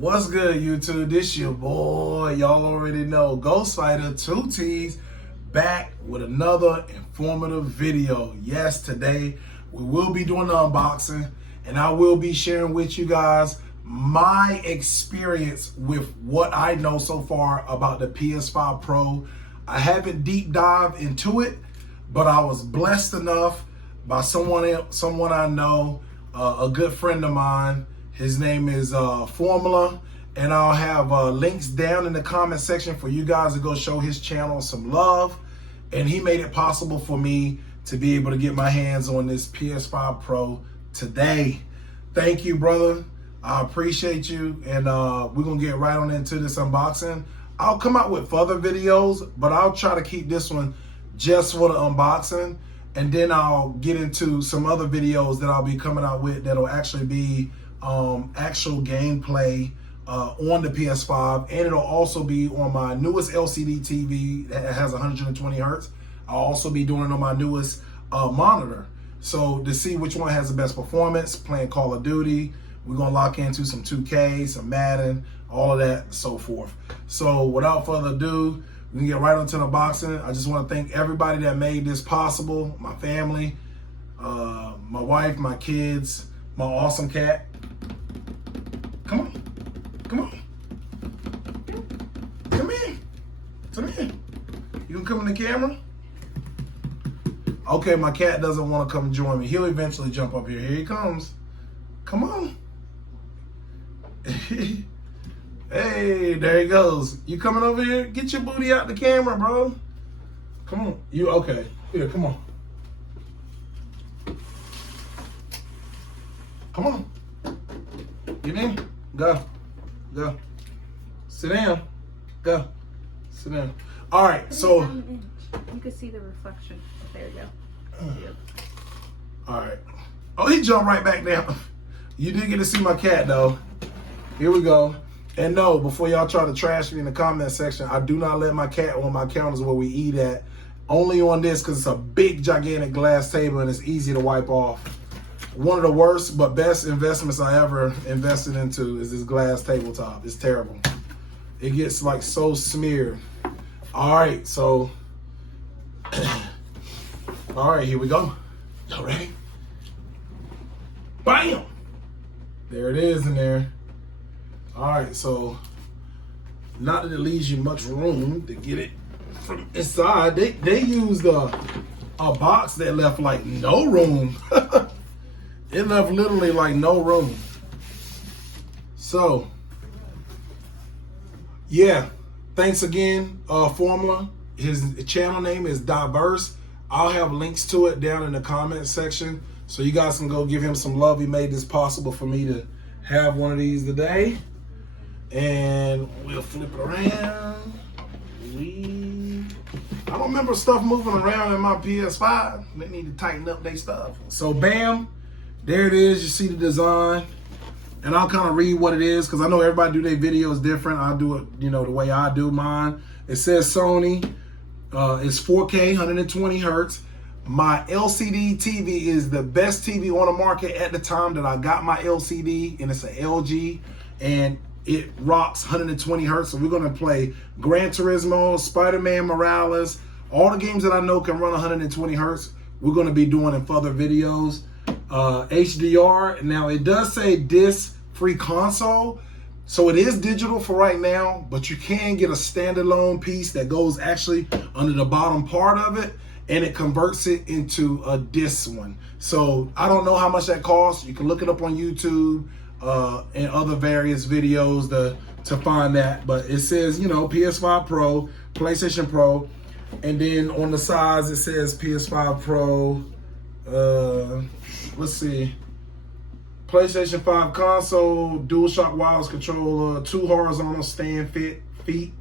What's good, YouTube? This your boy, y'all already know, Ghost Fighter 2T's back with another informative video. Yes, today we will be doing the unboxing and I will be sharing with you guys my experience with what I know so far about the PS5 Pro. I haven't deep dived into it, but I was blessed enough by someone I know, a good friend of mine. His name is Formula, and I'll have links down in the comment section for you guys to go show his channel some love. And he made it possible for me to be able to get my hands on this PS5 Pro today. Thank you, brother. I appreciate you, and we're gonna get right on into this unboxing. I'll come out with further videos, but I'll try to keep this one just for the unboxing, and then I'll get into some other videos that I'll be coming out with that'll actually be actual gameplay on the PS5, and it'll also be on my newest LCD TV that has 120 hertz. I'll also be doing it on my newest monitor. So to see which one has the best performance, playing Call of Duty, we're gonna lock into some 2K, some Madden, all of that, and so forth. So without further ado, we can get right into the unboxing. I just want to thank everybody that made this possible. My family, my wife, my kids, my awesome cat. Come on, come on. Come in, come in. You gonna come in the camera? Okay, my cat doesn't want to come join me. He'll eventually jump up here. Here he comes. Come on. Hey, there he goes. You coming over here? Get your booty out the camera, bro. Come on. You okay? Here, come on. Come on. Get in. Go. Go. Sit down. Go. Sit down. All right, so. You can see the reflection. There you go. Yep. All right. Oh, he jumped right back down. You did get to see my cat, though. Here we go. And no, before y'all try to trash me in the comment section, I do not let my cat on my counters where we eat at. Only on this because it's a big, gigantic glass table and it's easy to wipe off. One of the worst but best investments I ever invested into is this glass tabletop. It's terrible. It gets like so smeared. All right, so, all right, here we go. Y'all ready? Bam! There it is in there. All right, so not that it leaves you much room to get it from inside. They used a box that left like no room. It left literally like no room. So, yeah, thanks again, Formula. His channel name is Diverse. I'll have links to it down in the comment section so you guys can go give him some love. He made this possible for me to have one of these today. And we'll flip it around. I don't remember stuff moving around in my PS5. They need to tighten up their stuff. So bam, there it is. You see the design. And I'll kind of read what it is because I know everybody do their videos different. I do it, you know, the way I do mine. It says Sony. It's 4K, 120 hertz. My LCD TV is the best TV on the market at the time that I got my LCD, and it's an LG, and it rocks 120 hertz. So we're gonna play Gran Turismo, Spider-Man Morales, all the games that I know can run 120 hertz. We're gonna be doing in further videos. HDR, now it does say disc-free console, so it is digital for right now, but you can get a standalone piece that goes actually under the bottom part of it, and it converts it into a disc one. So I don't know how much that costs. You can look it up on YouTube and other various videos to find that. But it says, you know, PS5 Pro, PlayStation Pro, and then on the sides it says PS5 Pro. Let's see. PlayStation 5 console, DualShock wireless controller, 2 horizontal stand feet,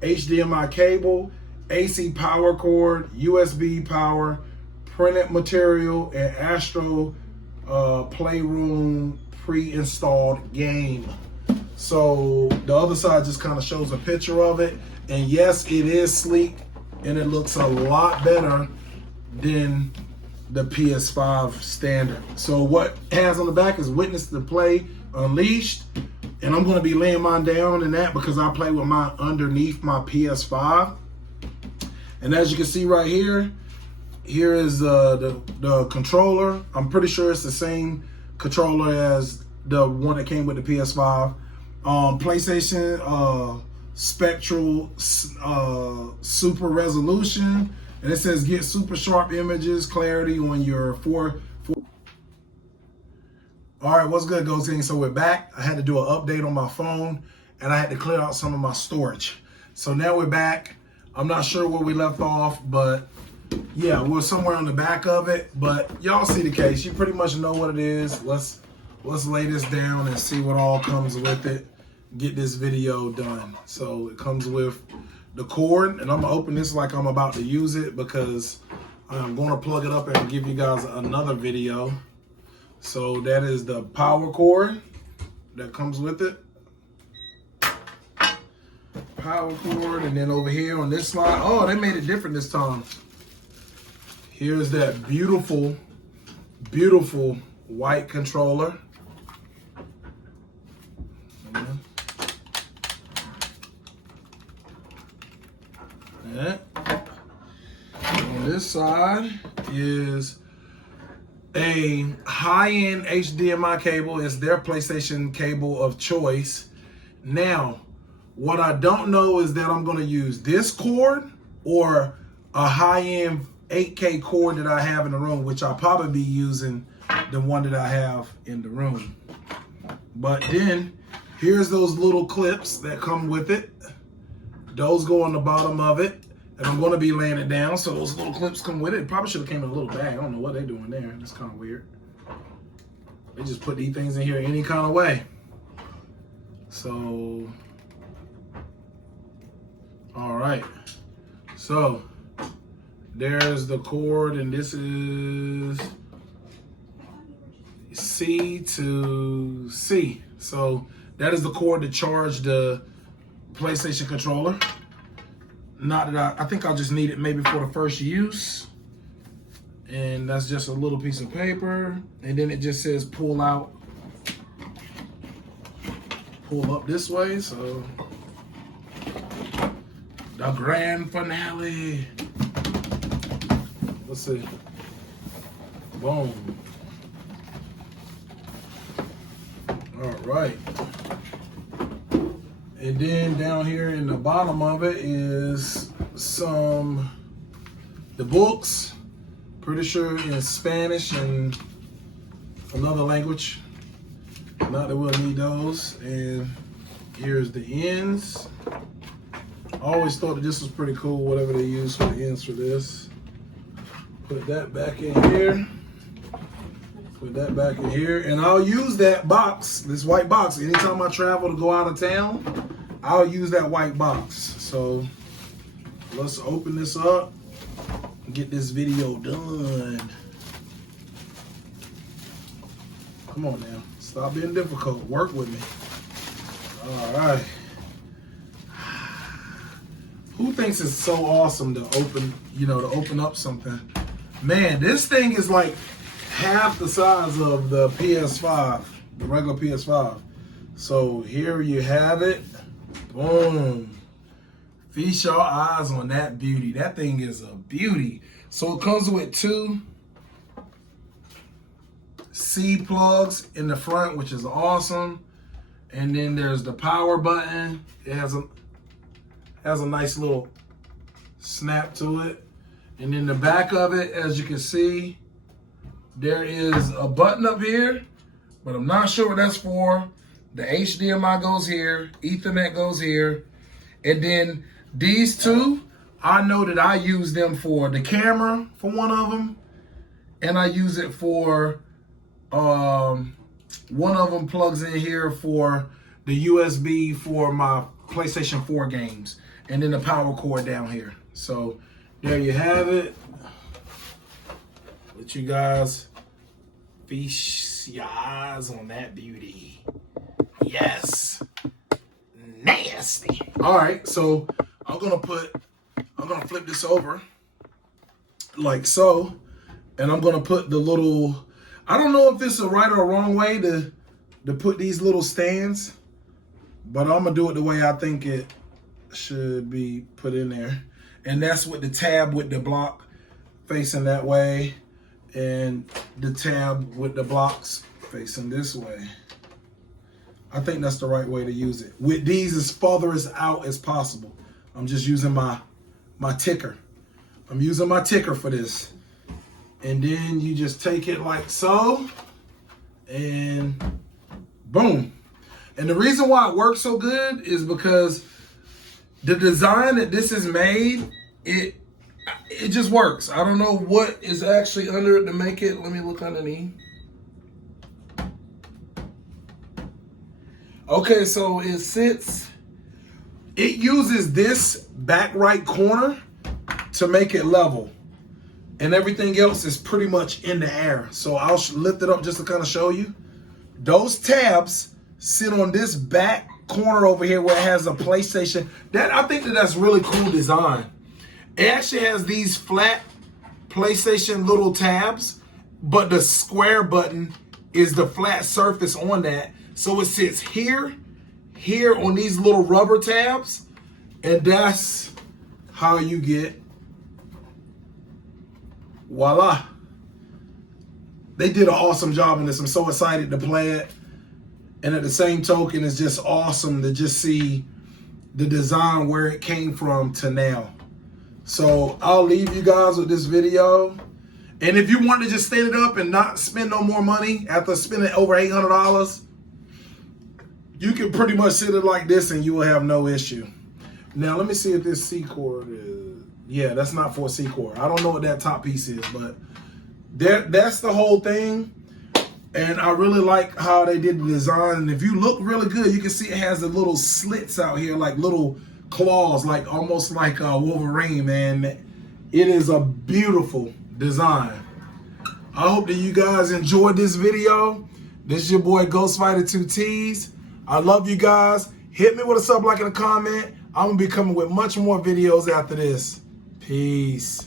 HDMI cable, AC power cord, USB power, printed material, and Astro Playroom pre-installed game. So the other side just kind of shows a picture of it. And yes, it is sleek and it looks a lot better than the PS5 standard. So what it has on the back is Witness the Play Unleashed. And I'm going to be laying mine down in that because I play with mine underneath my PS5. And as you can see right here, here is the controller. I'm pretty sure it's the same controller as the one that came with the PS5. PlayStation Spectral Super Resolution. And it says get super sharp images, clarity on your 4. All right, what's good, Go Team? So we're back. I had to do an update on my phone and I had to clear out some of my storage. So now we're back. I'm not sure where we left off, but yeah, we're somewhere on the back of it. But y'all see the case. You pretty much know what it is. Let's lay this down and see what all comes with it. Get this video done. So it comes with the cord, and I'm gonna open this like I'm about to use it because I'm gonna plug it up and give you guys another video. So that is the power cord that comes with it. Power cord, and then over here on this side, oh, they made it different this time. Here's that beautiful, beautiful white controller. Yeah. On this side is a high-end HDMI cable. It's their PlayStation cable of choice. Now, what I don't know is that I'm going to use this cord or a high-end 8K cord that I have in the room, which I'll probably be using the one that I have in the room. But then, here's those little clips that come with it. Those go on the bottom of it. And I'm going to be laying it down, so those little clips come with it. Probably should have came in a little bag. I don't know what they're doing there. That's kind of weird. They just put these things in here any kind of way. So, all right. So, there's the cord, and this is C to C. So, that is the cord to charge the PlayStation controller. Not that I think I'll just need it maybe for the first use. And that's just a little piece of paper. And then it just says pull out, pull up this way. So the grand finale. Let's see. Boom. All right. And then down here in the bottom of it is the books, pretty sure in Spanish and another language. Not that we'll need those. And here's the ends. I always thought that this was pretty cool, whatever they use for the ends for this. Put that back in here. Put that back in here. And I'll use that box, this white box, anytime I travel to go out of town. I'll use that white box. So let's open this up and get this video done. Come on now, stop being difficult. Work with me. All right. Who thinks it's so awesome to open, to open up something? Man, this thing is like half the size of the PS5, the regular PS5. So here you have it. Boom. Feast your eyes on that beauty. That thing is a beauty. So it comes with 2 C plugs in the front, which is awesome. And then there's the power button. It has a nice little snap to it. And then the back of it, as you can see, there is a button up here, but I'm not sure what that's for. The HDMI goes here, Ethernet goes here, and then these 2, I know that I use them for the camera for one of them, and I use it for, one of them plugs in here for the USB for my PlayStation 4 games, and then the power cord down here. So there you have it. Let you guys feast your eyes on that beauty. Yes. Nasty. All right, so I'm gonna flip this over like so, and I'm gonna put the little, I don't know if this is a right or a wrong way to put these little stands, But I'm gonna do it the way I think it should be put in there. And that's with the tab with the block facing that way, and the tab with the blocks facing this way. I think that's the right way to use it. With these as further as out as possible. I'm just using my ticker. I'm using my ticker for this. And then you just take it like so, and boom. And the reason why it works so good is because the design that this is made, it just works. I don't know what is actually under it to make it. Let me look underneath. Okay, so it uses this back right corner to make it level. And everything else is pretty much in the air. So I'll lift it up just to kind of show you. Those tabs sit on this back corner over here where it has a PlayStation. I think that's really cool design. It actually has these flat PlayStation little tabs, but the square button is the flat surface on that. So it sits here on these little rubber tabs, and that's how you get, voila. They did an awesome job in this. I'm so excited to play it. And at the same token, it's just awesome to just see the design where it came from to now. So I'll leave you guys with this video. And if you want to just stand it up and not spend no more money after spending over $800, you can pretty much sit it like this and you will have no issue. Now, let me see if this C cord is, yeah, that's not for a C cord. I don't know what that top piece is, but that's the whole thing. And I really like how they did the design. And if you look really good, you can see it has the little slits out here, like little claws, like almost like a Wolverine, man. It is a beautiful design. I hope that you guys enjoyed this video. This is your boy Ghostfighter2Ts. I love you guys. Hit me with a sub, like, and a comment. I'm going to be coming with much more videos after this. Peace.